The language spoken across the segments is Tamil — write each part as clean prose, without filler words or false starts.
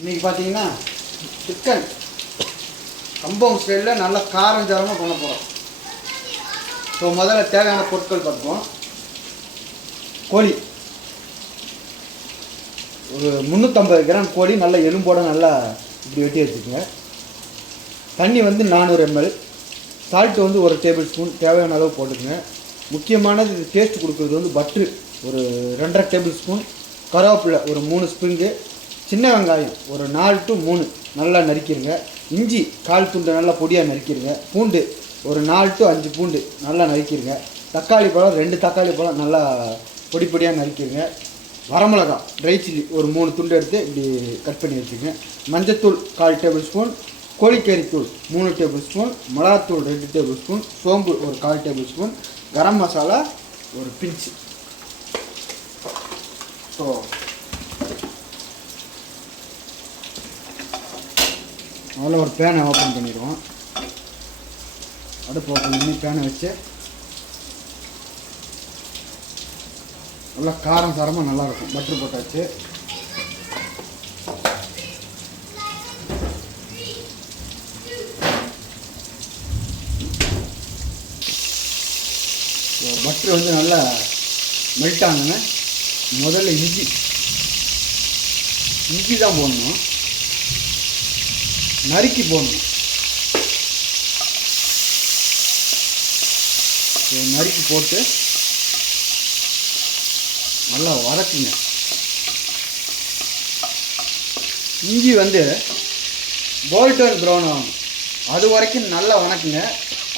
இன்றைக்கி பார்த்தீங்கன்னா சிக்கன் கம்பவுண்ட் ஸ்டைலில் நல்லா காரம் சாரமாக பண்ண போகிறோம். ஸோ முதல்ல தேவையான பொருட்கள் பார்ப்போம். கோழி ஒரு 350 கிராம் கோழி நல்லா எலும்போடு நல்லா இப்படி வெட்டி வச்சுக்கோங்க. தண்ணி வந்து 400 ml. சால்ட்டு வந்து 1 டேபிள் ஸ்பூன் தேவையான அளவு போட்டுக்கோங்க. முக்கியமானது இது டேஸ்ட் கொடுக்குறது வந்து பட்ரு ஒரு 2.5 டேபிள் ஸ்பூன், கருவேப்பிலை ஒரு 3 ஸ்ப்ரிங்கு, சின்ன வெங்காயம் ஒரு 4 to 3 நல்லா நறுக்கிடுங்க. இஞ்சி 1/4 துண்டு நல்லா பொடியாக நறுக்கிடுங்க. பூண்டு ஒரு 4 to 5 பூண்டு நல்லா நறுக்கிடுங்க. தக்காளி பழம் 2 தக்காளி பழம் நல்லா பொடி பொடியாக நறுக்கிடுங்க. வரமிளகா ட்ரை சில்லி ஒரு 3 துண்டு எடுத்து இப்படி கட் பண்ணி வச்சுக்கோங்க. மஞ்சத்தூள் 1/4 டேபிள் ஸ்பூன், கோழிக்கறித்தூள் 3 டேபிள் ஸ்பூன், மிளகாத்தூள் 2 டேபிள் ஸ்பூன், சோம்பு ஒரு 1/4 டேபிள் ஸ்பூன், கரம் மசாலா ஒரு பிஞ்சு. ஸோ அதில் ஒரு பேனை ஓப்பன் பண்ணிடுவோம். அடுப்பு ஓப்பன் பண்ணி பேனை வச்சு நல்லா காரம் சாரமாக நல்லாயிருக்கும். பட்டர் போட்டாச்சு. பட்டர் வந்து நல்லா மெல்ட் ஆகுங்க. முதல்ல இஞ்சி தான் போடணும், நறுக்கி போடணும். நறுக்கி போட்டு நல்லா வதக்குங்க. இஞ்சி வந்து கோல்டன் ப்ரௌன் ஆகணும், அது வரைக்கும் நல்லா வதக்குங்க.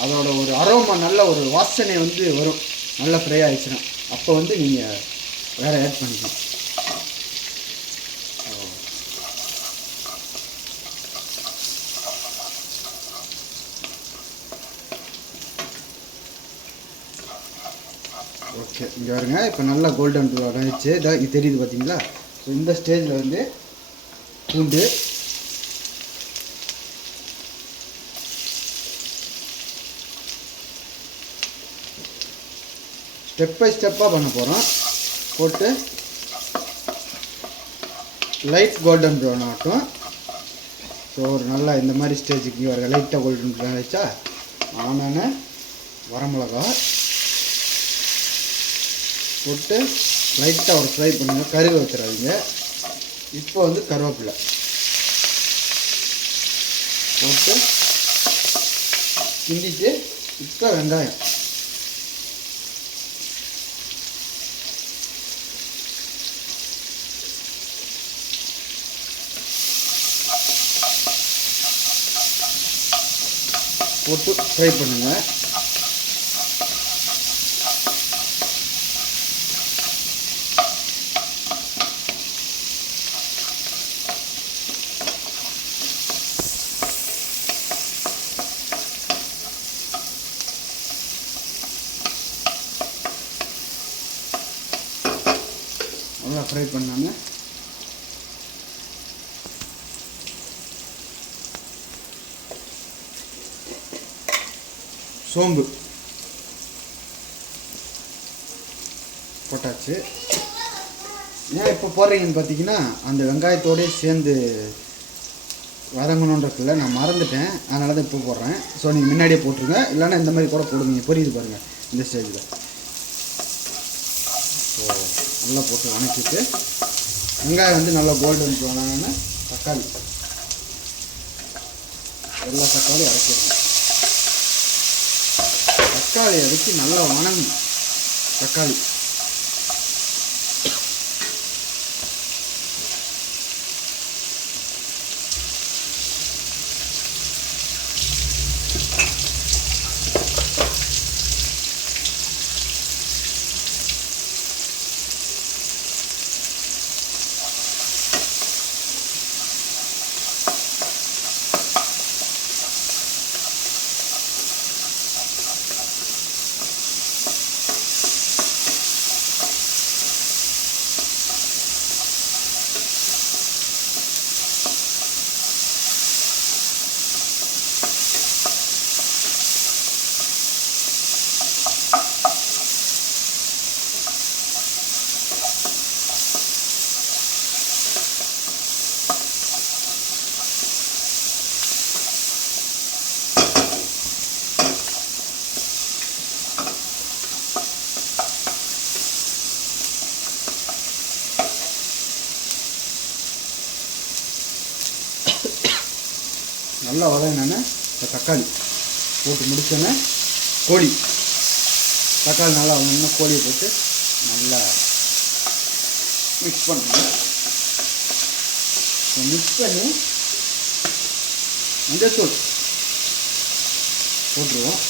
அதோட ஒரு அரோமா நல்ல ஒரு வாசனை வந்து வரும். நல்லா ஃப்ரை ஆகிடுச்சுன்னா அப்போ வந்து நீங்கள் வேறு ஆட் பண்ணிக்கலாம். ஓகே, இங்கே வருங்க. இப்போ நல்லா கோல்டன் ப்ரௌன் ஆகிடுச்சு. இது தெரியுது பார்த்தீங்களா? ஸோ இந்த ஸ்டேஜில் வந்து பூண்டு, ஸ்டெப் பை ஸ்டெப்பாக பண்ண போகிறோம். போட்டு லைட் கோல்டன் ப்ரௌன் ஆகட்டும். ஸோ ஒரு நல்லா இந்த மாதிரி ஸ்டேஜுக்கு வர லைட்டாக கோல்டன் ப்ரௌன் ஆகிடுச்சா, ஆனான வரமிளகா போட்டு லைட்டாக ஒரு ஃப்ரை பண்ணுங்கள். கருவை வச்சிடாதீங்க. இப்போ வந்து கருவேப்பிலை போட்டு கிண்டிட்டு இப்போ வெங்காயம் போட்டு ஃப்ரை பண்ணுங்கள். நல்லா ஃப்ரை பண்ணாங்க. சோம்பு போட்டாச்சு. ஏன் இப்போ போடுறீங்கன்னு பார்த்தீங்கன்னா, அந்த வெங்காயத்தோடய சேர்ந்து வதங்கணுன்றதுல நான் மறந்துட்டேன், அதனால தான் இப்போ போடுறேன். ஸோ நீங்கள் முன்னாடியே போட்டுருங்க, இல்லைன்னா இந்த மாதிரி கூட போடுவீங்க. புரியுது பாருங்கள் இந்த ஸ்டேஜில். ஸோ நல்லா போட்டு வதக்கிட்டு வெங்காயம் வந்து நல்லா கோல்டன் ப்ரௌனான தக்காளி எல்லா தக்காளியும் அரைச்சிடணும். தக்காளியை வச்சு நல்லா வணங்கணும். தக்காளி நல்லா வதங்கினோன்னே இப்போ தக்காளி போட்டு முடிச்சோன்னே கோழி, தக்காளி நல்லா வதங்கினா கோழியை போட்டு நல்லா மிக்ஸ் பண்ணணும். மிக்ஸ் பண்ணி மஞ்சத்தூள் போட்டுருவோம்.